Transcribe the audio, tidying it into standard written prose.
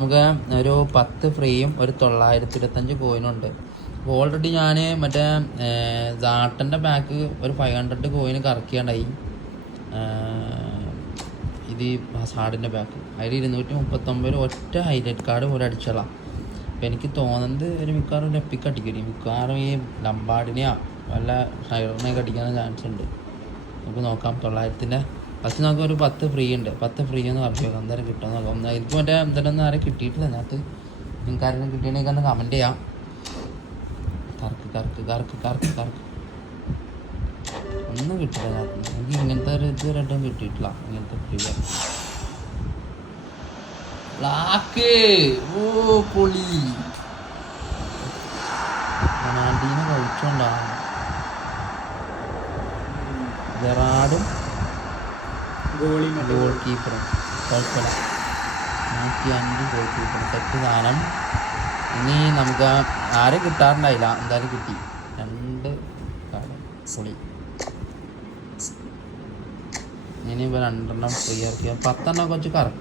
നമുക്ക് ഒരു 10 ഫ്രീയും ഒരു 925 കോയിനുണ്ട്. അപ്പോൾ ഓൾറെഡി ഞാൻ മറ്റേ സാട്ടൻ്റെ പാക്ക് ഒരു 500 കോയിന് കറക്കിയാണ്ടായി. ഇത് ഹസാഡിൻ്റെ പാക്ക് അതിൽ 239 ഒറ്റ ഹൈലൈറ്റ് കാർഡ് പോലെ അടിച്ചോളാം. അപ്പോൾ എനിക്ക് തോന്നുന്നത് ഒരു മിക്കവാറും എപ്പിക്ക് അടിക്കടി മിക്കവാറും ഈ ലംബാർഡിനെയോ വല്ല ഷൈറിനെയൊക്കെ അടിക്കാൻ ചാൻസ് ഉണ്ട്. നമുക്ക് നോക്കാം. 900-ൻ്റെ ഫസ്റ്റ് നമുക്ക് ഒരു 10 ഫ്രീ ഉണ്ട്. 10 ഫ്രീ എന്ന് പറഞ്ഞു നോക്കാം എന്തായാലും കിട്ടുമെന്ന് നോക്കാം. എനിക്ക് മറ്റേ എന്തെങ്കിലും ആരും കിട്ടിയിട്ടില്ല. അതിനകത്ത് നിങ്ങൾക്ക് ആരെങ്കിലും കിട്ടിയതിനൊക്കെ ഒന്ന് കമൻറ്റ് ചെയ്യാം. കറക്ക് ഒന്നും കിട്ടില്ല അതിനകത്ത്. എനിക്ക് ഇങ്ങനത്തെ ഒരു ഇത് രണ്ടും കിട്ടിയിട്ടില്ല. ഇങ്ങനത്തെ ഫ്രീ ബ്ലാക്ക്. ഓ പൊളി റൊണാൾഡീനെ കഴിച്ചോണ്ടാ. ജെറാഡും ഗോൾ കീപ്പറും കുഴപ്പമില്ല. 105 ഗോൾ കീപ്പറും സെറ്റ് സാധനം. ഇനി നമുക്ക് ആരും കിട്ടാറുണ്ടായില്ല, എന്തായാലും കിട്ടി 2 കാർഡ് പൊളി. ഇനി 2 ഫ്രീ ആക്കിയ 10 വെച്ച് കറക്കാം.